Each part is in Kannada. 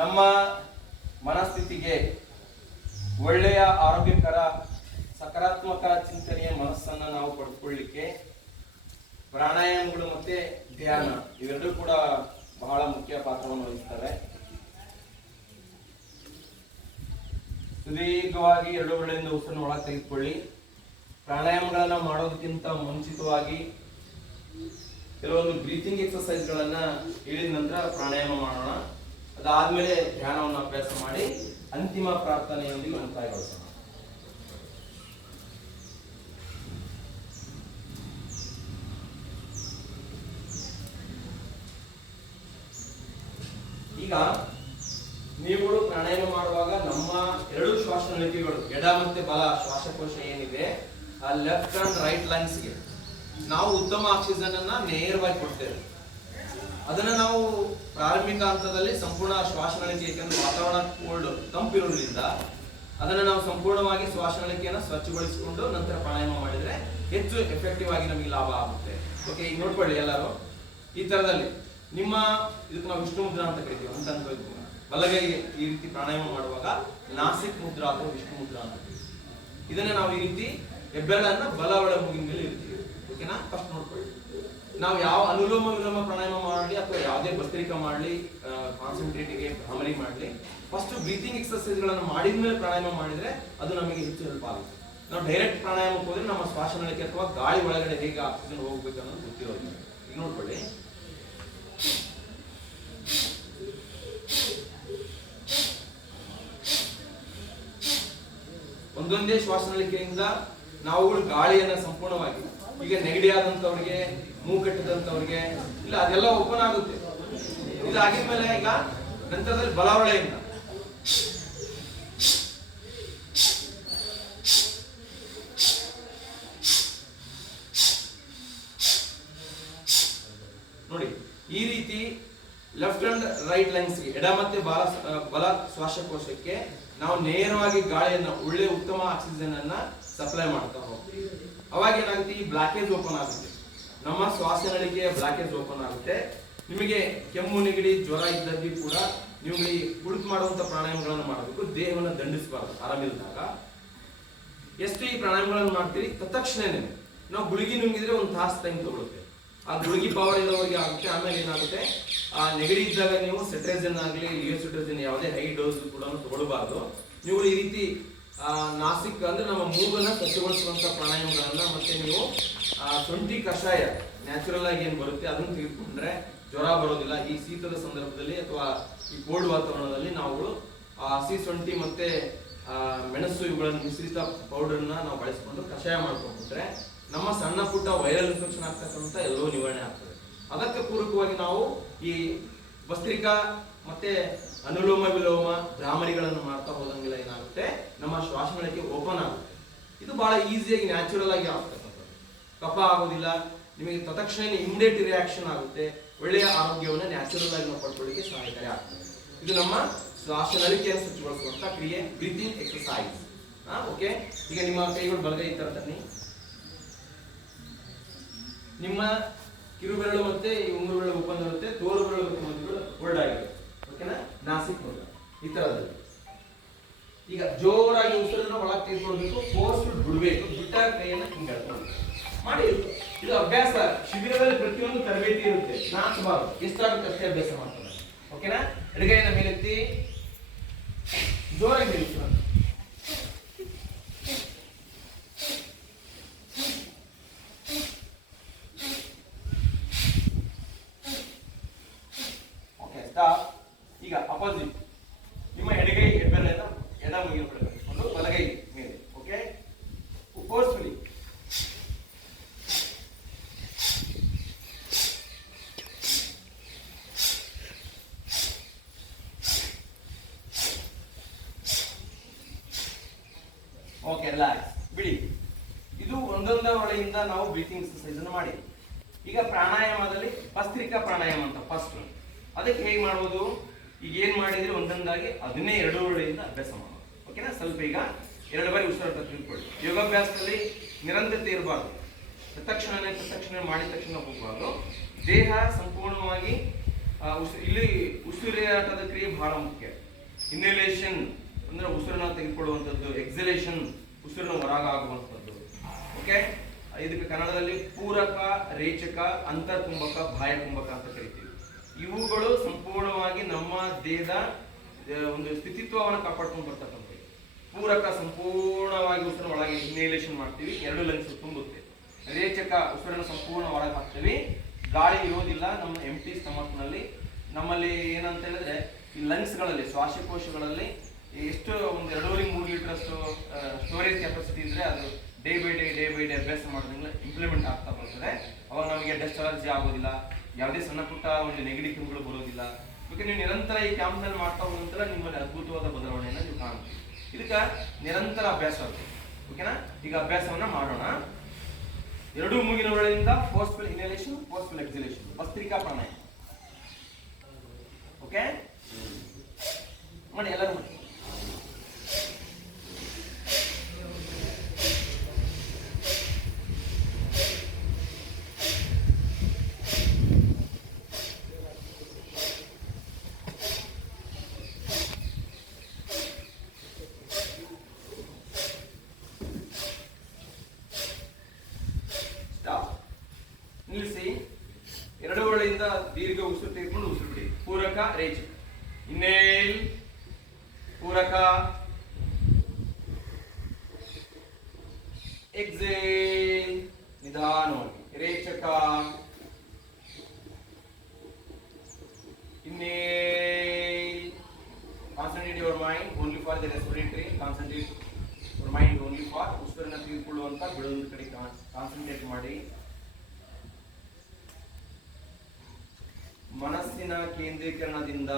ನಮ್ಮ ಮನಸ್ಥಿತಿಗೆ ಒಳ್ಳೆಯ ಆರೋಗ್ಯಕರ ಸಕಾರಾತ್ಮಕ ಚಿಂತನೆಯ ಮನಸ್ಸನ್ನ ನಾವು ಪಡೆದುಕೊಳ್ಳಿಕ್ಕೆ ಪ್ರಾಣಾಯಾಮಗಳು ಮತ್ತೆ ಧ್ಯಾನ ಇವೆರಡೂ ಕೂಡ ಬಹಳ ಮುಖ್ಯ ಪಾತ್ರವನ್ನು ವಹಿಸ್ತವೆ. ಸುದೀರ್ಘವಾಗಿ 2 ವೇಳೆಯಿಂದ ಉಸಿರನ್ನು ಒಳಗೆ ತೆಗೆದುಕೊಳ್ಳಿ. ಪ್ರಾಣಾಯಾಮಗಳನ್ನ ಮಾಡೋದಕ್ಕಿಂತ ಮುಂಚಿತವಾಗಿ ಕೆಲವೊಂದು ಬ್ರೀತಿಂಗ್ ಎಕ್ಸರ್ಸೈಸ್ ಗಳನ್ನ ಹೇಳಿದ ನಂತರ ಪ್ರಾಣಾಯಾಮ ಮಾಡೋಣ. ಅದಾದ್ಮೇಲೆ ಧ್ಯಾನವನ್ನು ಅಭ್ಯಾಸ ಮಾಡಿ ಅಂತಿಮ ಪ್ರಾರ್ಥನೆಯೊಂದಿಗೆ ಮುಕ್ತಾಯಗೊಳಿಸೋಣ. ಈಗ ನೀವುಗಳು ಪ್ರಾಣಾಯಾಮ ಮಾಡುವಾಗ ನಮ್ಮ 2 ಶ್ವಾಸನಳಿಕೆಗಳು ಎಡ ಮತ್ತೆ ಬಲ ಶ್ವಾಸಕೋಶ ಏನಿದೆ ಆ ಲೆಫ್ಟ್ ಅಂಡ್ ರೈಟ್ ಲಂಗ್ಸ್ಗೆ ನಾವು ಉತ್ತಮ ಆಕ್ಸಿಜನ್ ಅನ್ನ ನೇರವಾಗಿ ಕೊಡ್ತೇವೆ. ಅದನ್ನ ನಾವು ಪ್ರಾರಂಭಿಕ ಹಂತದಲ್ಲಿ ಸಂಪೂರ್ಣ ಶ್ವಾಸನಳಿಕೆ, ಏಕೆಂದ್ರೆ ವಾತಾವರಣ ಕೋಲ್ಡ್ ತಂಪಿರೋದ್ರಿಂದ ಅದನ್ನ ನಾವು ಸಂಪೂರ್ಣವಾಗಿ ಶ್ವಾಸನಳಿಕೆಯನ್ನು ಸ್ವಚ್ಛಗೊಳಿಸಿಕೊಂಡು ನಂತರ ಪ್ರಾಣಾಯಾಮ ಮಾಡಿದ್ರೆ ಹೆಚ್ಚು ಎಫೆಕ್ಟಿವ್ ಆಗಿ ನಮಗೆ ಲಾಭ ಆಗುತ್ತೆ. ಓಕೆ, ಈಗ ನೋಡ್ಕೊಳ್ಳಿ ಎಲ್ಲರೂ ಈ ತರದಲ್ಲಿ ನಿಮ್ಮ ಇದಕ್ಕೆ ನಾವು ವಿಷ್ಣು ಮುದ್ರಾ ಅಂತ ಕರಿತೀವಿ ಅಂತ ಅನ್ಕೋತೀವಿ. ಬಲಗೈಗೆ ಈ ರೀತಿ ಪ್ರಾಣಾಯಾಮ ಮಾಡುವಾಗ ನಾಸಿಕ್ ಮುದ್ರಾ ಅಥವಾ ವಿಷ್ಣು ಮುದ್ರಾ ಅಂತ ಕರಿತೀವಿ. ಇದನ್ನ ನಾವು ಈ ರೀತಿ ಹೆಬ್ಬೆರಳನ್ನ ಬಲ ಒಳ ಮೂಗಿನ ಮೇಲೆ ಇರ್ತೀವಿ. ಓಕೆನಾ? ಫಸ್ಟ್ ನೋಡ್ಕೊಳ್ಳಿ, ನಾವು ಯಾವ ಅನುಲೋಮ ವಿಲೋಮ ಪ್ರಾಣಾಯಾಮ ಮಾಡಲಿ ಅಥವಾ ಯಾವುದೇ ಭಸ್ತ್ರಿಕಾ ಮಾಡಲಿ, ಕಾನ್ಸಂಟ್ರೇಟಿಗೆ ಭ್ರಾಮರಿ ಮಾಡಲಿ, ಫಸ್ಟ್ ಬ್ರೀತಿಂಗ್ ಎಕ್ಸರ್ಸೈಸ್ ಗಳನ್ನು ಮಾಡಿದ್ಮೇಲೆ ಪ್ರಾಣಾಯಾಮ ಮಾಡಿದ್ರೆ ಅದು ನಮಗೆ ಹೆಚ್ಚು ಹೆಲ್ಪ್ ಆಗುತ್ತೆ. ನಾವು ಡೈರೆಕ್ಟ್ ಪ್ರಾಣಾಯಾಮಕ್ಕೆ ಹೋದ್ರೆ ನಮ್ಮ ಶ್ವಾಸನಳಿಕೆ ಅಥವಾ ಗಾಳಿ ಒಳಗಡೆ ಹೇಗೆ ಆಕ್ಸಿಜನ್ ಹೋಗ್ಬೇಕು ಅನ್ನೋದು ಗೊತ್ತಿರೋದಿಲ್ಲ. ಈಗ ನೋಡ್ಕೊಳ್ಳಿ, ಒಂದೊಂದೇ ಶ್ವಾಸನಳಿಕೆಯಿಂದ ನಾವುಗಳು ಗಾಳಿಯನ್ನ ಸಂಪೂರ್ಣವಾಗಿ, ಈಗ ನೆಗಡಿ ಆದಂತವ್ರಿಗೆ, ಮೂಗಟ್ಟದಂತವ್ರಿಗೆ ಇಲ್ಲ ಅದೆಲ್ಲ ಓಪನ್ ಆಗುತ್ತೆ. ಇದಾಗಿದ್ಮೇಲೆ ಈಗ ನಂತರದಲ್ಲಿ ಬಲವಳೆಯಿಂದ ನೋಡಿ, ಈ ರೀತಿ ಲೆಫ್ಟ್ ಅಂಡ್ ರೈಟ್ ಲಂಗ್ಸ್ಗೆ ಎಡ ಮತ್ತೆ ಬಲ ಶ್ವಾಸಕೋಶಕ್ಕೆ ನಾವು ನೇರವಾಗಿ ಗಾಳಿಯನ್ನ ಒಳ್ಳೆ ಉತ್ತಮ ಆಕ್ಸಿಜನ್ ಅನ್ನ ಸಪ್ಲೈ ಮಾಡ್ತಾ ಹೋಗ್ತೀವಿ. ಅವಾಗ ಏನಾಗುತ್ತೆ, ಈ ಬ್ಲಾಕೇಜ್ ಓಪನ್ ಆಗುತ್ತೆ, ನಮ್ಮ ಶ್ವಾಸನಳಿಕೆಯ ಬ್ಲಾಕೇಜ್ ಓಪನ್ ಆಗುತ್ತೆ. ನಿಮಗೆ ಕೆಮ್ಮು ನೆಗಡಿ ಜ್ವರ ಇದ್ದಲ್ಲಿ ಕೂಡ ನೀವು ಈ ಕುಳಿತು ಮಾಡುವಂತ ಪ್ರಾಣಾಯಾಮಗಳನ್ನು ಮಾಡಬೇಕು. ದೇಹವನ್ನು ದಂಡಿಸಬಾರದು. ಆರಾಮಿಲ್ದಾಗ ಎಷ್ಟು ಈ ಪ್ರಾಣಾಯಾಮಗಳನ್ನು ಮಾಡ್ತೀರಿ ತತ್ಕ್ಷಣನೇ ನಾವು ಗುಳಿಗೆ ನುಂಗಿದ್ರೆ 1 ತಾಸು ಟೈಮ್ ತಗೊಳುತ್ತೆ. ಆ ಗುಳಿಗೆ ಪವರ್ ಇರೋವರೆಗೆ ಆಗುತ್ತೆ. ಆಮೇಲೆ ಏನಾಗುತ್ತೆ, ಆ ನೆಗಡಿ ಇದ್ದಾಗ ನೀವು ಸೆಟ್ರೇಜನ್ ಆಗಲಿ ಲಿಯೋಸಿಟ್ರಜಿನ್ ಯಾವುದೇ ಹೈ ಡೋಸ್ ಕೂಡ ತಗೊಳ್ಬಾರ್ದು. ನೀವು ಈ ರೀತಿ ನಾಸಿಕ್ ಅಂದ್ರೆ ನಮ್ಮ ಮೂಗನ್ನ ಸ್ವಚ್ಛಗೊಳಿಸುವಂತ ಪ್ರಾಣಾಯಾಮಗಳನ್ನ ಮತ್ತೆ ನೀವು ಶುಂಠಿ ಕಷಾಯ ನ್ಯಾಚುರಲ್ ಆಗಿ ಏನ್ ಬರುತ್ತೆ ಅದನ್ನು ತೆಗೆದುಕೊಂಡ್ರೆ ಜ್ವರ ಬರೋದಿಲ್ಲ. ಈ ಶೀತದ ಸಂದರ್ಭದಲ್ಲಿ ಅಥವಾ ಈ ಕೋಲ್ಡ್ ವಾತಾವರಣದಲ್ಲಿ ನಾವು ಹಸಿ ಶುಂಠಿ ಮತ್ತೆ ಮೆಣಸು ಇವುಗಳನ್ನು ಮಿಶ್ರಿತ ಪೌಡರ್ನ ನಾವು ಬಳಸಿಕೊಂಡು ಕಷಾಯ ಮಾಡ್ಕೊಂಡ್ಬಿಟ್ರೆ ನಮ್ಮ ಸಣ್ಣ ಪುಟ್ಟ ವೈರಲ್ ಇನ್ಫೆಕ್ಷನ್ ಆಗ್ತಕ್ಕಂಥ ಎಲ್ಲವೂ ನಿವಾರಣೆ ಆಗ್ತದೆ. ಅದಕ್ಕೆ ಪೂರಕವಾಗಿ ನಾವು ಈ ಭಸ್ತ್ರಿಕಾ ಮತ್ತೆ ಅನುಲೋಮ ವಿಲೋಮ ಭ್ರಾಮರಿಗಳನ್ನು ಮಾಡ್ತಾ ಹೋದಂಗೆಲ್ಲ ಏನಾಗುತ್ತೆ, ನಮ್ಮ ಶ್ವಾಸನಳಿಕೆ ಓಪನ್ ಆಗುತ್ತೆ. ಇದು ಬಹಳ ಈಸಿಯಾಗಿ ನ್ಯಾಚುರಲ್ ಆಗಿ ಆಗ್ತಕ್ಕಂಥದ್ದು. ಕಫ ಆಗೋದಿಲ್ಲ, ನಿಮಗೆ ತತ್ಕ್ಷಣ ಇಮಿಡಿಯೇಟ್ ರಿಯಾಕ್ಷನ್ ಆಗುತ್ತೆ. ಒಳ್ಳೆಯ ಆರೋಗ್ಯವನ್ನು ನ್ಯಾಚುರಲ್ ಆಗಿ ನಾವು ಪಡ್ಕೊಳ್ಳಿಕ್ಕೆ ಸಹಾಯಕಾರಿ ಆಗ್ತದೆ. ಇದು ನಮ್ಮ ಶ್ವಾಸನಳಿಕೆಯನ್ನು ಸ್ವಚ್ಛಗೊಳಿಸುವಂತ ಕ್ರಿಯೆ, ಬ್ರೀತಿಂಗ್ ಎಕ್ಸರ್ಸೈಸ್. ಓಕೆ, ಈಗ ನಿಮ್ಮ ಕೈಗಳು ಬಲಗೈ ಈ ತರ ತನ್ನಿ. ನಿಮ್ಮ ಕಿರುಬೆರಳು ಮತ್ತೆ ಈ ಉಂಗುರು ಬೆರಳು ಓಪನ್ ಇರುತ್ತೆ, ತೋರು ಬೆರಳು ಮತ್ತು ಮಧ್ಯಗಳು ಹೋಲ್ಡ್ ಆಗಿರುತ್ತೆ. ಓಕೆನಾ? ನಾಸಿಕ್ ಮುದ್ರ ಈ ತರದಲ್ಲಿ. ಈಗ ಜೋರಾಗಿ ಉಸಿರನ್ನ ಒಳಗೆ ತೆಗೆದುಕೊಳ್ಬೇಕು, ಫೋರ್ಸ್ಫುಲ್ ಬಿಡಬೇಕು, ಬಿಟ್ಟ ಕೈಯನ್ನ ಹಿಂಗೆ ಮಾಡಿ. ಇದು ಅಭ್ಯಾಸ. ಶಿಬಿರದಲ್ಲಿ ಪ್ರತಿಯೊಂದು ತರಬೇತಿ ಇರುತ್ತೆ, ನಾಚಬಾರದು. ಎಷ್ಟಾಗುತ್ತೆ ಅಷ್ಟೇ ಅಭ್ಯಾಸ ಮಾಡ್ತಾರೆ. ಓಕೆನಾ? ಎಡಗೈನ ಮೇಲೆತ್ತಿ ಜೋರಾಗಿ ಉಸಿರನ್ನ. ಈಗ ಅಪೋಸಿಟ್, ನಿಮ್ಮ ಎಡಗೈ ಹೆಬ್ಬೆರಳಿಂದ ಎಡ ಮುಗಿಲು ಪಡೆದುಕೊಂಡು ಬಲಗೈ ಮೇಲೆ. Okay, forcefully. ಓಕೆ, ರಿಲ್ಯಾಕ್ಸ್, ಬಿಡಿ. ಇದು ಒಂದೊಂದೇ ಒಳಗಿಂದ ನಾವು ಬ್ರೀತಿಂಗ್ ಎಕ್ಸರ್ಸೈಸ್ ಅನ್ನು ಮಾಡಿ. ಈಗ ಪ್ರಾಣಾಯಾಮದಲ್ಲಿ ಭಸ್ತ್ರಿಕಾ ಪ್ರಾಣಾಯಾಮ ಅಂತ ಫಸ್ಟ್, ಅದಕ್ಕೆ ಹೇಗೆ ಮಾಡುವುದು? ಈಗ ಏನ್ ಮಾಡಿದ್ರೆ ಒಂದೊಂದಾಗಿ ಅದನ್ನೇ 2 ವೇಳೆಯಿಂದ ಅಭ್ಯಾಸ ಮಾಡೋದು. ಓಕೆನಾ? ಸ್ವಲ್ಪ ಈಗ 2 ಬಾರಿ ಉಸಿರಾಟ ತಿಳ್ಕೊಳ್ಳಿ. ಯೋಗಾಭ್ಯಾಸದಲ್ಲಿ ನಿರಂತರತೆ ಇರಬಾರ್ದು. ತಕ್ಷಣ ಮಾಡಿದ ತಕ್ಷಣ ಹೋಗಬಾರ್ದು. ದೇಹ ಸಂಪೂರ್ಣವಾಗಿ ಇಲ್ಲಿ ಉಸಿರಾಟದ ಕ್ರಿಯೆ ಬಹಳ ಮುಖ್ಯ. ಇನ್ಹಲೇಷನ್ ಅಂದ್ರೆ ಉಸಿರನ್ನ ತೆಗೆದುಕೊಳ್ಳುವಂಥದ್ದು, ಎಕ್ಸಲೇಷನ್ ಉಸಿರನ್ನು ಹೊರಗಾಗುವಂಥದ್ದು. ಓಕೆ, ಇದಕ್ಕೆ ಕನ್ನಡದಲ್ಲಿ ಪೂರಕ, ರೇಚಕ, ಅಂತರ್ಕುಂಭಕ, ಬಾಹ್ಯಕುಂಭಕ ಅಂತ ಕರಿತೀವಿ. ಇವುಗಳು ಸಂಪೂರ್ಣವಾಗಿ ನಮ್ಮ ದೇಹದ ಒಂದು ಸ್ಥಿತಿತ್ವವನ್ನು ಕಾಪಾಡ್ಕೊಂಡು ಬರ್ತಕ್ಕಂಥದ್ದು. ಪೂರಕ ಸಂಪೂರ್ಣವಾಗಿ ಉಸಿರನ್ನು ಒಳಗೆ ಇನ್ಹಲೇಷನ್ ಮಾಡ್ತೀವಿ, 2 ಲಂಗ್ಸ್ ತುಂಬುತ್ತೆ. ರೇಚಕ ಉಸಿರನ್ನು ಸಂಪೂರ್ಣ ಒಳಗೆ ಹಾಕ್ತೀವಿ, ಗಾಳಿ ಇರೋದಿಲ್ಲ ನಮ್ಮ ಎಂಟಿ ಸ್ಟಮಕ್ ನಲ್ಲಿ. ನಮ್ಮಲ್ಲಿ ಏನಂತ ಹೇಳಿದ್ರೆ ಈ ಲಂಗ್ಸ್ ಗಳಲ್ಲಿ, ಶ್ವಾಸಕೋಶಗಳಲ್ಲಿ ಎಷ್ಟು ಒಂದು 2.5-3 ಲೀಟರ್ ಅಷ್ಟು ಸ್ಟೋರೇಜ್ ಕೆಪಾಸಿಟಿ ಇದ್ರೆ ಅದು ಡೇ ಬೈ ಡೇ ಅಭ್ಯಾಸ ಮಾಡೋದ್ರಿಂದ ಇಂಪ್ಲಿಮೆಂಟ್ ಆಗ್ತಾ ಬರ್ತದೆ. ಅವಾಗ ನಮಗೆ ಡಸ್ಟ್ ಅಲರ್ಜಿ ಆಗೋದಿಲ್ಲ, ಯಾವುದೇ ಸಣ್ಣ ಪುಟ್ಟ ಒಂದು ನೆಗಡಿ ಕೆಮ್ಮುಗಳು ಬರೋದಿಲ್ಲ. ಓಕೆ, ನೀವು ನಿರಂತರ ಈ ಕ್ಯಾಂಪ್ನಲ್ಲಿ ಮಾಡ್ತಾ ಹೋದಂತರ ನಿಮ್ಮಲ್ಲಿ ಅದ್ಭುತವಾದ ಬದಲಾವಣೆಯನ್ನು ನೀವು ಕಾಣ್ತೀವಿ. ಇದಕ್ಕೆ ನಿರಂತರ ಅಭ್ಯಾಸ ಆಗುತ್ತೆ. ಓಕೆನಾ, ಈಗ ಅಭ್ಯಾಸವನ್ನ ಮಾಡೋಣ. 2 ಮೂಗಿನ ಒಳಗಿಂದ forceful inhalation, forceful exhalation, bhastrika pranayama. Okay ಮಾಡಿ, ಎಲ್ಲರೂ ಮಾಡಿ. ನಿಲ್ಲಿಸಿ. 2 ಒಳಗಿಂದ ದೀರ್ಘ ಉಸಿರು ತೆಗೆದುಕೊಂಡು ಉಸಿರು ಬಿಡಿ. ಪೂರಕ, ರೇಚಕ. ಇನ್ನೇಲ್, ಪೂರಕ, ಎಕ್ಸೇಲ್, ನಿಧಾನವಾಗಿ. ರೇಚಕ, inhale. Concentrate your mind only for the respiratory. Concentrate your mind only for ಉಸಿರನ್ನ ತೆಗೆದುಕೊಳ್ಳುವಂತ ಬಿಡೋದ್ರ ಕಡೆ ಕಾನ್ಸಂಟ್ರೇಟ್ ಮಾಡಿ. ಮನಸ್ಸಿನ ಕೇಂದ್ರೀಕರಣದಿಂದ,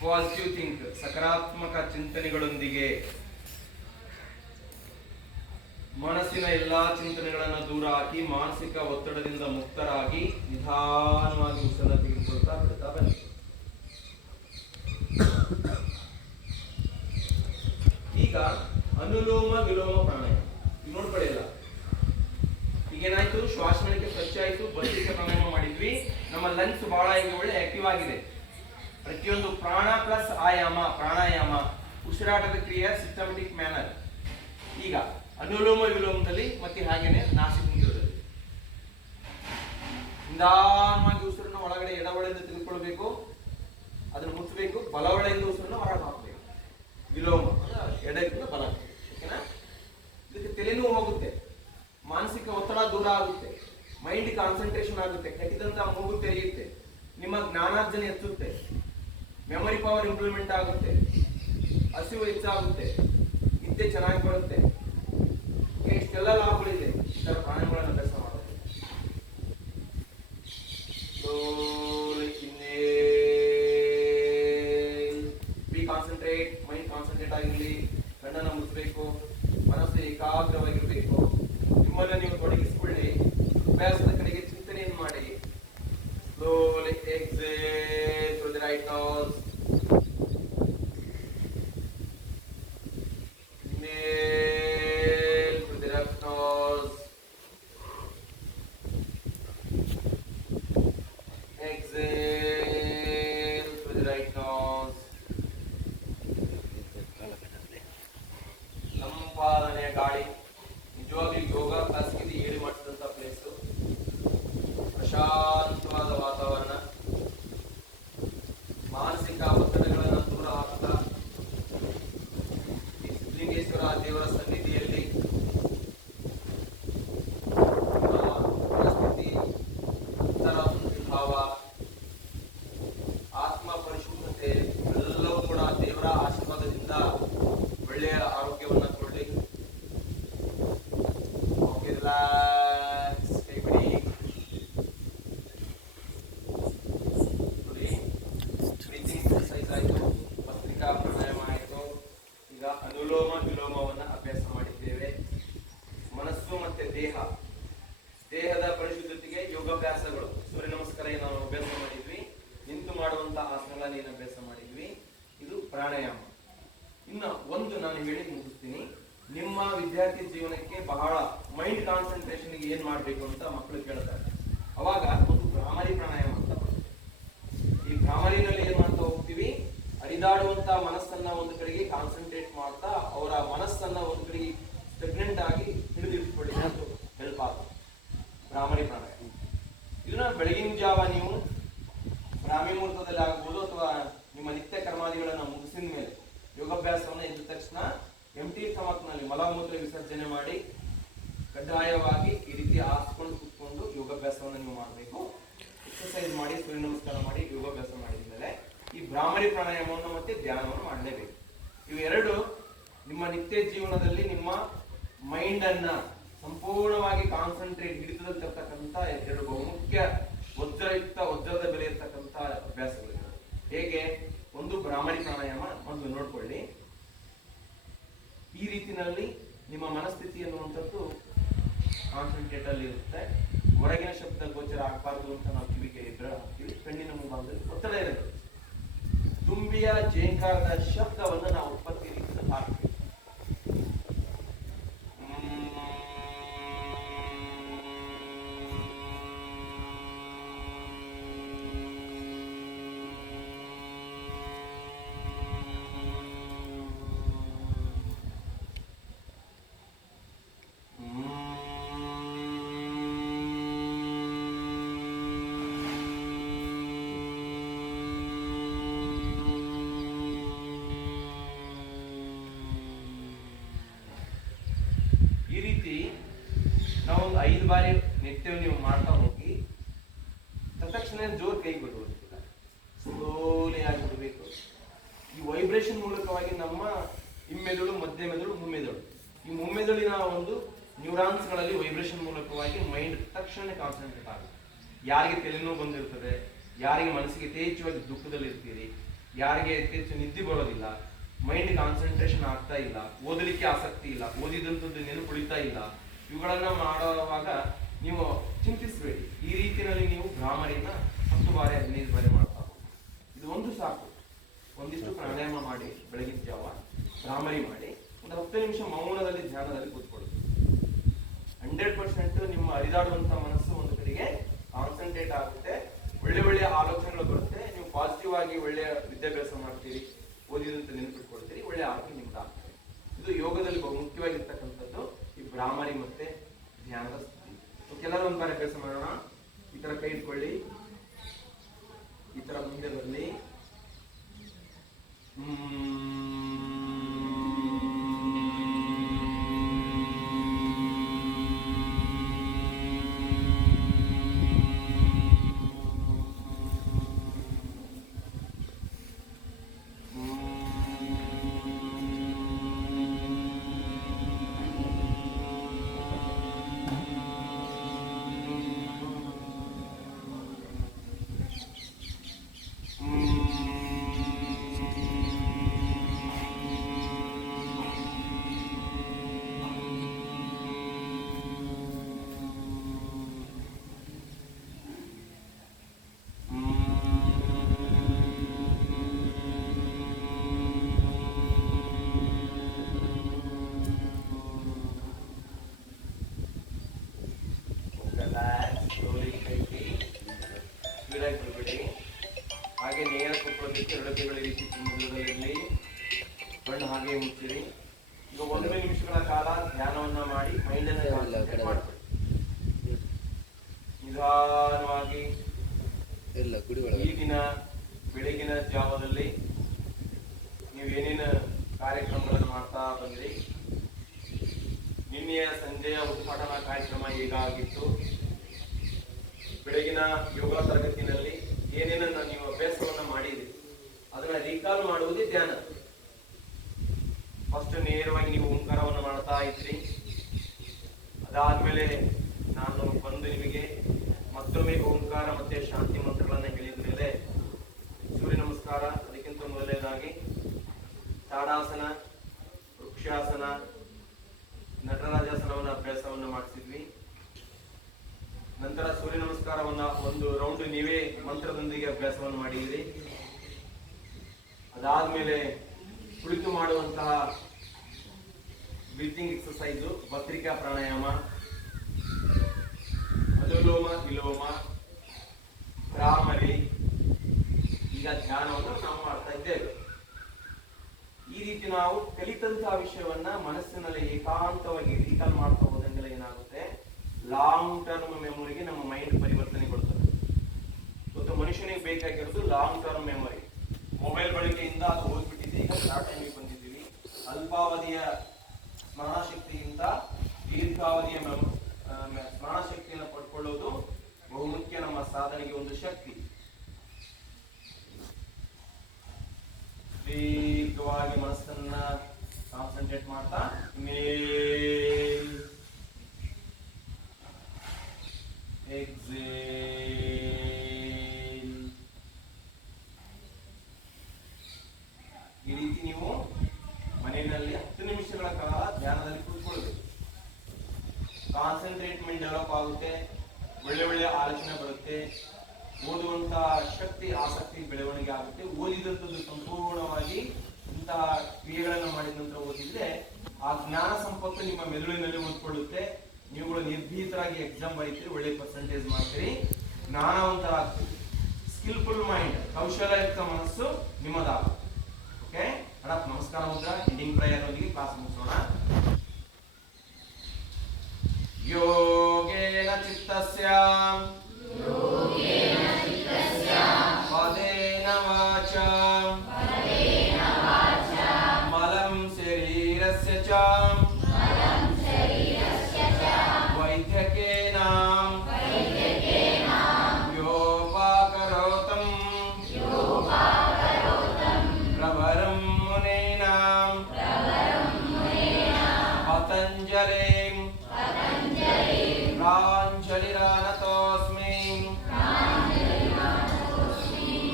ಪಾಸಿಟಿವ್ ಥಿಂಕ್, ಸಕಾರಾತ್ಮಕ ಚಿಂತನೆಗಳೊಂದಿಗೆ ಮನಸ್ಸಿನ ಎಲ್ಲಾ ಚಿಂತನೆಗಳನ್ನು ದೂರ ಹಾಕಿ ಮಾನಸಿಕ ಒತ್ತಡದಿಂದ ಮುಕ್ತರಾಗಿ ನಿಧಾನವಾಗಿ ಉಸಿರನ್ನು ತೆಗೆದುಕೊಳ್ತಾ ಬಿಡ್ತಾ ಬನ್ನಿ. ಈಗ ಅನುಲೋಮ ವಿಲೋಮ ಪ್ರಾಣಾಯಾಮ ನೋಡ್ಕೊಳ್ಳಿ. ಎಲ್ಲ ಈಗೇನಾಯ್ತು, ಶ್ವಾಸನಕ್ಕೆ ಸ್ವಚ್ಛ ಆಯ್ತು, ಭಸ್ತ್ರಿಕಾ ಪ್ರಾಣಾಯಾಮ ಮಾಡಿದ್ವಿ. ನಮ್ಮ ಲಂಗ್ಸ್ ಬಹಳ ಈಗ ಒಳ್ಳೆ ಆಕ್ಟಿವ್ ಆಗಿದೆ. ಪ್ರತಿಯೊಂದು ಪ್ರಾಣ ಪ್ಲಸ್ ಆಯಾಮ, ಪ್ರಾಣಾಯಾಮ, ಉಸಿರಾಟದ ಕ್ರಿಯೆ ಸಿಸ್ಟಮೆಟಿಕ್ ಮ್ಯಾನರ್. ಈಗ ಅನುಲೋಮ ವಿಲೋಮದಲ್ಲಿ ಮತ್ತೆ ಹಾಗೇನೆ ನಾಸಿಕದಲ್ಲಿ ನಿಧಾನವಾಗಿ ಉಸಿರನ್ನು ಒಳಗಡೆ ಎಡವಳೆಯಿಂದ ತೆಗೆದುಕೊಳ್ಬೇಕು, ಅದನ್ನು ಮುಚ್ಚಬೇಕು, ಬಲವಳೆಯಿಂದ ಉಸಿರನ್ನು ಹೊರಗೆ ಹಾಕಬೇಕು. ವಿಲೋಮ ಎಡದಿಂದ ಬಲ. ಓಕೆನಾ, ಇದಕ್ಕೆ ತಲೆನೋವು ಹೋಗುತ್ತೆ, ಮಾನಸಿಕ ಒತ್ತಡ ದೂರ ಆಗುತ್ತೆ, ಮೈಂಡ್ ಕಾನ್ಸಂಟ್ರೇಷನ್ ಆಗುತ್ತೆ, ಕಟ್ಟಿದಂತ ಮೂಗು ತೆರೆಯುತ್ತೆ, ನಿಮ್ಮ ಜ್ಞಾನಾರ್ಜನೆ ಹೆಚ್ಚುತ್ತೆ, ಮೆಮೊರಿ ಪವರ್ ಇಂಪ್ರೂವ್ಮೆಂಟ್ ಆಗುತ್ತೆ, ಹಸಿವು ಹೆಚ್ಚಾಗುತ್ತೆ, ನಿದ್ದೆ ಚೆನ್ನಾಗಿ ಬರುತ್ತೆ. ಇಷ್ಟೆಲ್ಲ ಲಾಭಗಳಿದೆ ಈ ತರ ಪ್ರಾಣಾಯಾಮಗಳನ್ನು ಅಭ್ಯಾಸ ಮಾಡೋದು. ಬಿ ಕಾನ್ಸಂಟ್ರೇಟ್, ಮೈಂಡ್ ಕಾನ್ಸಂಟ್ರೇಟ್ ಆಗಿರಲಿ, ಕಣ್ಣನ್ನು ಮುಚ್ಚಬೇಕು, ಮನಸ್ಸು ಏಕಾಗ್ರವಾಗಿರ್ಬೇಕು. ನಿಮ್ಮನ್ನ ನೀವು ತೊಡಗಿಸಿಕೊಳ್ಳಿ, ಅಭ್ಯಾಸದ ಕಡೆಗೆ ಚಿಂತನೆಯನ್ನು ಮಾಡಿ. Slowly exhale through the right nose. Inhale through the left nose. Exhale through the right nose. ಸಂಪಾದನೆಯ ಗಾಳಿ ನಿಜವಾಗ್ಲೂ ಯೋಗ ಕ್ಲಾಸ್ಗೆ ಏಳು ಮಾಡಿಸಿದಂತ ಪ್ಲೇಸು. ಪ್ರಶಾಂತವಾದ ವಾತಾವರಣ, ಮಾನಸಿಕ ಒತ್ತಡಗಳನ್ನು ದೂರ ಹಾಕ್ತಾ ಈ ಸಿದ್ಧಲಿಂಗೇಶ್ವರ ದೇವರ ಸನ್ನಿಧಿಯಲ್ಲಿ ಪರಿಸ್ಥಿತಿ, ಉತ್ತರ ಭಾವ, ಆತ್ಮ ಪರಿಶುದ್ಧತೆ ಎಲ್ಲವೂ ಕೂಡ ದೇವರ ಆಶೀರ್ವಾದದಿಂದ ಒಳ್ಳೆಯ ಆರೋಗ್ಯವನ್ನು ಕೊಡಲಿ. ಓಕೆ, ರಿಲ್ಯಾಕ್ಸ್, ಕೈ ಬಿಡಿ. ಭಸ್ತ್ರಿಕಾ ಪ್ರಾಣಾಯಾಮ ಆಯಿತು. ಈಗ ಅನುಲೋಮ ವಿಲೋಮವನ್ನ ಅಭ್ಯಾಸ ಮಾಡಿದ್ದೇವೆ. ಮನಸ್ಸು ಮತ್ತೆ ದೇಹದ ಪರಿಶುದ್ಧತೆಗೆ ಯೋಗಾಭ್ಯಾಸಗಳು, ಸೂರ್ಯ ನಮಸ್ಕಾರ ನಾವು ಅಭ್ಯಾಸ ಮಾಡಿದ್ವಿ, ನಿಂತು ಮಾಡುವಂತಹ ಆಸನಗಳನ್ನ ಏನು ಅಭ್ಯಾಸ ಮಾಡಿದ್ವಿ. ಇದು ಪ್ರಾಣಾಯಾಮ. ಇನ್ನ ಒಂದು ನಾನು ಹೇಳಿ ಮುಗಿಸ್ತೀನಿ. ನಿಮ್ಮ ವಿದ್ಯಾರ್ಥಿ ಜೀವನಕ್ಕೆ ಬಹಳ ಮೈಂಡ್ ಕಾನ್ಸಂಟ್ರೇಷನ್ ಏನ್ ಮಾಡ್ಬೇಕು ಅಂತ ಮಕ್ಕಳು ಕೇಳ್ತಾರೆ. ಅವಾಗ ಒಂದು ಭ್ರಾಮರಿ ಪ್ರಾಣಾಯಾಮ ಅಂತ ಬರುತ್ತೆ. ಭ್ರಾಮರಿನಲ್ಲಿ ಏನ್ ಮಾಡ್ತಾ ಹೋಗ್ತೀವಿ, ಹರಿದಾಡುವಂತ ಮನಸ್ಸನ್ನ ಒಂದು ಕಡೆಗೆ ಕಾನ್ಸಂಟ್ರೇಟ್ ಮಾಡ್ತಾ ಅವರ ಮನಸ್ಸನ್ನ ಒಂದು ಕಡೆಗೆ ಸ್ಟೆಗ್ನೆಂಟ್ ಆಗಿ ಹಿಡಿದಿಟ್ಕೊಳ್ಳಿ ಹೆಲ್ಪ್ ಆಗ್ತದೆ ಭ್ರಾಮರಿ ಪ್ರಾಣಾಯಾಮ. ಇದನ್ನ ಬೆಳಗಿನ ಜಾವ ನೀವು ಬ್ರಾಹ್ಮಿ ಮುಹೂರ್ತದಲ್ಲಿ ಆಗ್ಬೋದು ಅಥವಾ ನಿಮ್ಮ ನಿತ್ಯ ಕರ್ಮಾದಿಗಳನ್ನ ಮುಗಿಸಿದ ಮೇಲೆ ಯೋಗಾಭ್ಯಾಸವನ್ನ ಇದ್ದ ತಕ್ಷಣ ಎಂಟಿ ಸ್ಟಮಕ್ನಲ್ಲಿ ಮಲಮೂತ್ರ ವಿಸರ್ಜನೆ ಮಾಡಿ ಕಡ್ಡಾಯವಾಗಿ ಈ ರೀತಿ ಹಾಸ್ಕೊಂಡು ಕೂತ್ಕೊಂಡು ಯೋಗಾಭ್ಯಾಸವನ್ನ ನೀವು ಮಾಡಬೇಕು. ಎಕ್ಸರ್ಸೈಸ್ ಮಾಡಿ, ಸೂರ್ಯ ನಮಸ್ಕಾರ ಮಾಡಿ, ಯೋಗಾಭ್ಯಾಸ ಮಾಡಿದ್ಮೇಲೆ ಈ ಭ್ರಾಮರಿ ಪ್ರಾಣಾಯಾಮವನ್ನು ಮತ್ತೆ ಧ್ಯಾನವನ್ನು ಮಾಡಲೇಬೇಕು. ಇವೆರಡು ನಿಮ್ಮ ನಿತ್ಯ ಜೀವನದಲ್ಲಿ ನಿಮ್ಮ ಮೈಂಡ್ ಅನ್ನ ಸಂಪೂರ್ಣವಾಗಿ ಕಾನ್ಸಂಟ್ರೇಟ್ ಹಿಡಿತದಲ್ಲಿ ತರ್ತಕ್ಕಂಥ ಎರಡು ಬಹುಮುಖ್ಯ ವಜ್ರದ ಬೆಲೆ ಇರ್ತಕ್ಕಂಥ ಅಭ್ಯಾಸಗಳು. ಹೇಗೆ? ಒಂದು ಭ್ರಾಮರಿ ಪ್ರಾಣಾಯಾಮ ಒಂದು ನೋಡ್ಕೊಳ್ಳಿ. ಈ ರೀತಿನಲ್ಲಿ ನಿಮ್ಮ ಮನಸ್ಥಿತಿ ಅನ್ನುವಂಥದ್ದು ಕಾನ್ಸಂಟ್ರೇಟ್ ಅಲ್ಲಿ ಇರುತ್ತೆ. ಹೊರಗಿನ ಶಬ್ದ ಗೋಚರ ಆಗಬಾರ್ದು ಅಂತ ನಾವು ಕಿವಿಗೆ ಎದುರು ಹಾಕ್ತೀವಿ. ಕಣ್ಣಿನ ಮುಂಭಾಗದಲ್ಲಿ ಒತ್ತಡ ಇರುತ್ತೆ. ತುಂಬಿಯ ಜೇಂಕಾರದ ಶಬ್ದವನ್ನು ನಾವು ಉತ್ಪತ್ತಿ ರೀತಿಯಲ್ಲಿ ಹಾಕ್ತೀವಿ. ಈ ರೀತಿ ನಾವೊಂದು 5 ಬಾರಿ ನಿತ್ಯವೂ ನೀವು ಮಾಡ್ತಾ ಹೋಗಿ ತಕ್ಷಣ ಜೋರ್ ಕೈ ಬಿಡುವುದಿಲ್ಲ, ಸ್ಲೋಲಿ ಆಗಿ ಬಿಡಬೇಕು. ಈ ವೈಬ್ರೇಷನ್ ಮೂಲಕವಾಗಿ ನಮ್ಮ ಹಿಮ್ಮೆದುಳು, ಮಧ್ಯ ಮೆದುಳು, ಮುಮ್ಮೆದುಳು, ಈ ಮುಮ್ಮೆದುಳಿನ ಒಂದು ನ್ಯೂರಾನ್ಸ್ ಗಳಲ್ಲಿ ವೈಬ್ರೇಷನ್ ಮೂಲಕವಾಗಿ ಮೈಂಡ್ ತಕ್ಷಣ ಕಾನ್ಸಂಟ್ರೇಟ್ ಆಗುತ್ತೆ. ಯಾರಿಗೆ ತಲೆನೋವು ಬಂದಿರ್ತದೆ, ಯಾರಿಗೆ ಮನಸ್ಸಿಗೆ ಯಥೇಚ್ಛವಾಗಿ ದುಃಖದಲ್ಲಿ ಇರ್ತೀರಿ, ಯಾರಿಗೆ ಯಥೇಚ್ಛ ನಿದ್ದೆ ಬರೋದಿಲ್ಲ, ಮೈಂಡ್ ಕಾನ್ಸಂಟ್ರೇಷನ್ ಆಗ್ತಾ ಇಲ್ಲ, ಓದಲಿಕ್ಕೆ ಆಸಕ್ತಿ ಇಲ್ಲ, ಓದಿದಂಥದ್ದು ನೆನಪುಳಿತಾ ಇಲ್ಲ, ಇವುಗಳನ್ನ ಮಾಡುವಾಗ ನೀವು ಚಿಂತಿಸಬೇಡಿ. ಈ ರೀತಿಯಲ್ಲಿ ನೀವು ಭ್ರಾಮರಿನ 10 ಬಾರಿ 15 ಬಾರಿ ಮಾಡ್ತಾ ಹೋಗಿ. ಇದು ಒಂದು ಸಾಕು. ಒಂದಿಷ್ಟು ಪ್ರಾಣಾಯಾಮ ಮಾಡಿ, ಬೆಳಗಿನ ಜಾವ ಭ್ರಾಮರಿ ಮಾಡಿ, ಒಂದು 10 ನಿಮಿಷ ಮೌನದಲ್ಲಿ ಧ್ಯಾನದಲ್ಲಿ ಕೂತ್ಕೊಳ್ಳಿ. 100% ನಿಮ್ಮ ಹರಿದಾಡುವಂತ ಮನಸ್ಸು ಒಂದು ಕಡೆಗೆ ಕಾನ್ಸಂಟ್ರೇಟ್ ಆಗುತ್ತೆ. ಒಳ್ಳೆಯ ಆಲೋಚನೆಗಳು ಬರುತ್ತೆ. ನೀವು ಪಾಸಿಟಿವ್ ಆಗಿ ಒಳ್ಳೆಯ ವಿದ್ಯಾಭ್ಯಾಸ ಮಾಡ್ತೀರಿ, ಓದಿದಂತ ನೆನಪಿಟ್ಕೊಳ್ತೀರಿ, ಒಳ್ಳೆ ಆರೋಗ್ಯ ನಿಮ್ದಾಗ್ತದೆ. ಇದು ಯೋಗದಲ್ಲಿ ಬಹು ಮುಖ್ಯವಾಗಿರ್ತಕ್ಕಂಥದ್ದು ಈ ಭ್ರಾಮರಿ ಮತ್ತೆ ಧ್ಯಾನದ ಸ್ಥಿತಿ. ಕೆಲವರು ಒಂದು ಬಾರಿ ಅಭ್ಯಾಸ ಮಾಡೋಣ. ಈ ತರ ಕೈ ಇಟ್ಕೊಳ್ಳಿ, ಈ ತರ ಮುಂದೆ ಬರಲಿ. ಹಾಗೆ ನೇರ ಕುತ್ಕೊಳ್ಳೋದಕ್ಕೆ 2 ಕೈಗಳ ರೀತಿ ಸಮುದ್ರದಲ್ಲಿರಲಿ. ಕಣ್ಣು ಹಾಗೆ ಮುಚ್ಚಿರಿ. ಈಗ 1 ನಿಮಿಷಗಳ ಕಾಲ ಧ್ಯಾನವನ್ನ ಮಾಡಿ ಮೈಂಡ್ ಅನ್ನು ಮಾಡ್ಕೊಳ್ಳಿ. ನಿಧಾನವಾಗಿ ಈಗಿನ ಬೆಳಗಿನ ಜಾವದಲ್ಲಿ ನೀವು ಏನೇನು ಕಾರ್ಯಕ್ರಮಗಳನ್ನು ಮಾಡ್ತಾ ಬಂದ್ರಿ, ನಿನ್ನೆಯ ಸಂಜೆಯ ಉದ್ಘಾಟನಾ ಕಾರ್ಯಕ್ರಮ ಹೇಗಾಗಿತ್ತು, ಬೆಳಗಿನ ಯೋಗ ತರಗತಿನಲ್ಲಿ ಏನೇನನ್ನ ನೀವು ಅಭ್ಯಾಸವನ್ನ ಮಾಡಿದ್ರಿ ಅದನ್ನ ರೀಕಾಲ್ ಮಾಡುವುದೇ ಧ್ಯಾನ. ಫಸ್ಟ್ ನೇರವಾಗಿ ನೀವು ಓಂಕಾರವನ್ನು ಮಾಡ್ತಾ ಇದ್ರಿ. ಅದಾದ್ಮೇಲೆ ನಾನು ಬಂದು ನಿಮಗೆ ಮತ್ತೊಮ್ಮೆ ಓಂಕಾರ ಮತ್ತೆ ಶಾಂತಿ ಮಂತ್ರಗಳನ್ನ ಹೇಳಿದ ಮೇಲೆ ಸೂರ್ಯ ನಮಸ್ಕಾರ, ಅದಕ್ಕಿಂತ ಮೊದಲನೇದಾಗಿ ತಾಡಾಸನ, ವೃಕ್ಷಾಸನ, ನಟರಾಜಾಸನವನ್ನ ಅಭ್ಯಾಸವನ್ನ ಮಾಡಿಸಿದ್ವಿ. ನಂತರ ಸೂರ್ಯ ನಮಸ್ಕಾರವನ್ನ 1 ರೌಂಡ್ ನೀವೇ ಮಂತ್ರದೊಂದಿಗೆ ಅಭ್ಯಾಸವನ್ನು ಮಾಡಿದ್ರಿ. ಅದಾದ್ಮೇಲೆ ಕುಳಿತು ಮಾಡುವಂತಹ ಬ್ರೀತಿಂಗ್ ಎಕ್ಸರ್ಸೈಸ್, ಭಸ್ತ್ರಿಕಾ ಪ್ರಾಣಾಯಾಮ, ಅನುಲೋಮ ವಿಲೋಮ, ಭ್ರಾಮರಿ. ಈಗ ಈಗ ಧ್ಯಾನವನ್ನು ನಾವು ಮಾಡ್ತಾ ಇದ್ದೇವೆ. ಈ ರೀತಿ ನಾವು ಕಲಿತಂತಹ ವಿಷಯವನ್ನ ಮನಸ್ಸಿನಲ್ಲಿ ಏಕಾಂತವಾಗಿ ರೀಕಾಲ್ ಮಾಡ್ತಾ ಹೋದಂಗೆಲ್ಲ ಏನಾಗುತ್ತೆ, ಲಾಂಗ್ ಟರ್ಮ್ ಮೆಮೊರಿಗೆ ನಮ್ಮ ಮೈಂಡ್ ಪರಿವರ್ತನೆಗೊಳ್ತದೆ. ಮತ್ತು ಮನುಷ್ಯನಿಗೆ ಬೇಕಾಗಿರೋದು ಲಾಂಗ್ ಟರ್ಮ್ ಮೆಮೊರಿ. ಮೊಬೈಲ್ ಬಳಕೆಯಿಂದ ಅದು ಹೋಗ್ಬಿಟ್ಟಿದೆ, ಈಗ ಶಾರ್ಟ್ ಟೈಮಿಗೆ ಬಂದಿದ್ದೀವಿ. ಅಲ್ಪಾವಧಿಯ ಸ್ಮರಣಶಕ್ತಿಗಿಂತ ದೀರ್ಘಾವಧಿಯ ಸ್ಮರಣಶಕ್ತಿಯನ್ನು ಪಡ್ಕೊಳ್ಳೋದು ಬಹುಮುಖ್ಯ ನಮ್ಮ ಸಾಧನೆಗೆ ಒಂದು ಶಕ್ತಿ. ದೀರ್ಘವಾಗಿ ಮನಸ್ಸನ್ನ ಕಾನ್ಸಂಟ್ರೇಟ್ ಮಾಡ್ತಾ ಈ ರೀತಿ ನೀವು ಮನೆಯಲ್ಲಿ 10 ನಿಮಿಷಗಳ ಕಾಲ ಧ್ಯಾನದಲ್ಲಿ ಕೂತ್ಕೊಳ್ಬೇಕು. ಕಾನ್ಸಂಟ್ರೇಟ್ಮೆಂಟ್ ಡೆವಲಪ್ ಆಗುತ್ತೆ, ಒಳ್ಳೆ ಒಳ್ಳೆ ಆಲೋಚನೆ ಬರುತ್ತೆ, ಓದುವಂತಹ ಶಕ್ತಿ ಆಸಕ್ತಿ ಬೆಳವಣಿಗೆ ಆಗುತ್ತೆ. ಓದಿದಂಥದ್ದು ಸಂಪೂರ್ಣವಾಗಿ ಇಂತಹ ಕ್ರಿಯೆಗಳನ್ನು ಮಾಡಿದ ನಂತರ ಓದಿದ್ರೆ ಆ ಜ್ಞಾನ ಸಂಪತ್ತು ನಿಮ್ಮ ಮೆದುಳಿನಲ್ಲಿ ಹೊಂದ್ಕೊಳ್ಳುತ್ತೆ. ನೀವುಗಳು ನಿರ್ಭೀತರಾಗಿ ಎಕ್ಸಾಮ್ ಬರೀತೀರಿ, ಒಳ್ಳೆ ಪರ್ಸೆಂಟೇಜ್ ಮಾಡ್ತೀರಿ, ಜ್ಞಾನವಂತರಾಗ್ತೀರಿ. ಸ್ಕಿಲ್ಫುಲ್ ಮೈಂಡ್, ಕೌಶಲ್ಯಯುಕ್ತ ಮನಸ್ಸು ನಿಮ್ಮದಾಗುತ್ತೆ. ಓಕೆ ಅಣ್ಣ, ನಮಸ್ಕಾರ ಮುದ್ರಾ. ಎಂಡಿಂಗ್ ಪ್ರೇಯರ್ ಒಂದಿಗೆ ಕ್ಲಾಸ್ ಮುಗಿಸೋಣ. ಯೋಗೇನ ಚಿತ್ತಸ್ಯ ಪದೇನ ವಾಚಾ ಮಲಂ ಶರೀರಸ್ಯ ಚ ವೈದ್ಯಕೇನ ಯೋಪಾಕರೋತಂ ಪ್ರವರಂ ಮುನೇನ ಪತಂಜಲಿಂ ಪ್ರಾಂಜಲಿರಾನತೋಸ್ಮಿ.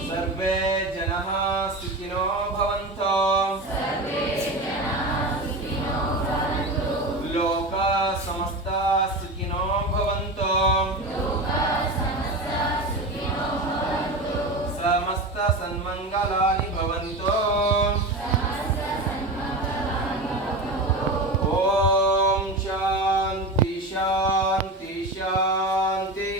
ಸರ್ವೇ ಜನಃ ಸುಖಿನೋ ಭವಂತು. ಲೋಕ ಸಮಸ್ತ ಸುಖಿನೋ ಭವಂತು. ಸಮಸ್ತ ಸನ್ಮಂಗಲಾನಿ ಭವಂತು. ಓಂ ಶಾಂತಿ ಶಾಂತಿ ಶಾಂತಿ.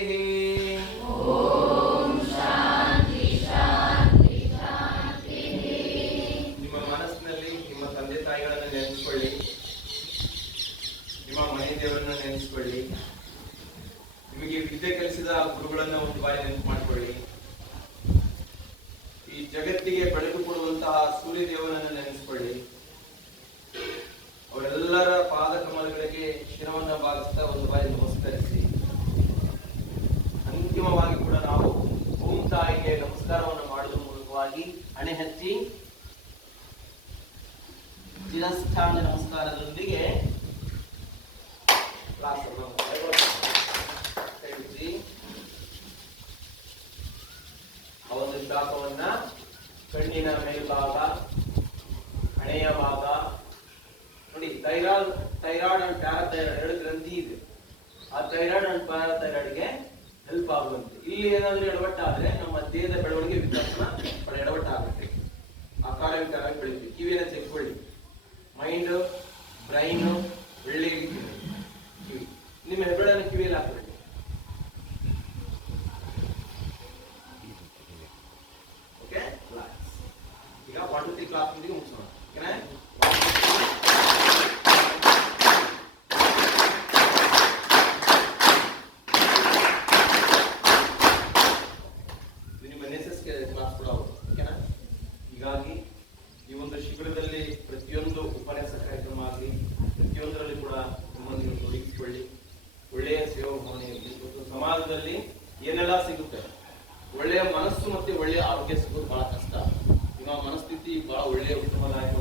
ನಿಮ್ಮ ಮನಸ್ಸಿನಲ್ಲಿ ನಿಮ್ಮ ತಂದೆ ತಾಯಿಗಳನ್ನ ನೆನೆಸ್ಕೊಳ್ಳಿ, ನಿಮ್ಮ ಮನೆ ದೇವರನ್ನ ನೆನೆಸ್ಕೊಳ್ಳಿ, ನಿಮಗೆ ವಿದ್ಯೆ ಕಲಿಸಿದ ಗುರುಗಳನ್ನ ಒಂದು ಬಾರಿ ನೆನಪು ಮಾಡಿಕೊಳ್ಳಿ. ಈ ಜಗತ್ತಿಗೆ ಬೆಳಕು ಕೊಡುವಂತಹ ಸೂರ್ಯ ದೇವನನ್ನ ನೆನೆಸ್ಕೊಳ್ಳಿ. ಅವರೆಲ್ಲರ ಪಾದ ಕಮಲಗಳಿಗೆ ಶಿರವನ್ನ ಭಾಗಿಸ್ತಾ ಒಂದು ಬಾರಿ ನಮಸ್ಕರಿಸಿ. ಅಂತಿಮವಾಗಿ ಕೂಡ ನಾವು ಓಂ ತಾಯಿಗೆ ನಮಸ್ಕಾರವನ್ನು ಮಾಡುವ ಮೂಲಕವಾಗಿ ಹಣೆ ಹಚ್ಚಿ ಶಿರಸ್ಥಾನ ನಮಸ್ಕಾರದೊಂದಿಗೆ ಕ್ಲಾಸ್ ಅನ್ನು ಕೈಬಿಸಿ ಆ ಒಂದು ಶಾಖವನ್ನ ಕಣ್ಣಿನ ಮೇಲ್ಭಾಗ, ಹಣೆಯ ಭಾಗ ನೋಡಿ. ಥೈರಾಯ್ಡ್ ಅಂಡ್ ಪ್ಯಾರಾಥೈರಾಯ್ಡ್ ಎರಡು ಗ್ರಂಥಿ ಇದೆ. ಆ ಥೈರಾಯ್ಡ್ ಅಂಡ್ ಪ್ಯಾರಾಥೈರಾಯ್ಡ್ಗೆ ಹೆಲ್ಪ್ ಆಗುವಂತೆ. ಇಲ್ಲಿ ಏನಾದ್ರೂ ಎಡವಟ್ಟಾದ್ರೆ ನಮ್ಮ ದೇಹದ ಬೆಳವಣಿಗೆ ವಿಕಾಸನ ಎಡವಟ್ಟಾಗುತ್ತೆ, ಆಕಾರ ವಿಕಾರವಾಗಿ ಬೆಳಿತೀವಿ. ಕಿವಿಯನ್ನು ತೆಗೆದುಕೊಳ್ಳಿ. ಮೈಂಡ್, ಬ್ರೈನ್ ಒಳ್ಳೆ ಕಿವಿ. ನಿಮ್ಮ ಹೆಬ್ಬೆರಳನ್ನು ಕಿವಿಯಲ್ಲಿ ಹಾಕಬೇಕು. ಓಕೆ, ಈಗ 1 2 3 ಕ್ಲಾಸ್ ಮುಗಿಸೋಣ. ಓಕೆನಾ? ಹೀಗಾಗಿ ಈ ಒಂದು ಶಿಬಿರದಲ್ಲಿ ಪ್ರತಿಯೊಂದು ಉಪನ್ಯಾಸ ಕಾರ್ಯಕ್ರಮ ಆಗಲಿ ಪ್ರತಿಯೊಂದರಲ್ಲಿ ಕೂಡ ನಿಮ್ಮನ್ನು ತೊಡಗಿಸಿಕೊಳ್ಳಿ. ಒಳ್ಳೆಯ ಸೇವಾ ಭಾವನೆಯಲ್ಲಿ ಮತ್ತು ಸಮಾಜದಲ್ಲಿ ಏನೆಲ್ಲ ಸಿಗುತ್ತೆ, ಒಳ್ಳೆಯ ಮನಸ್ಸು ಮತ್ತೆ ಒಳ್ಳೆಯ ಆರೋಗ್ಯ ಸಿಗೋದು ಬಹಳ ಕಷ್ಟ. ನಿಮ್ಮ ಮನಸ್ಥಿತಿ ಬಹಳ ಒಳ್ಳೆಯ ಉತ್ತಮದಾಯಕ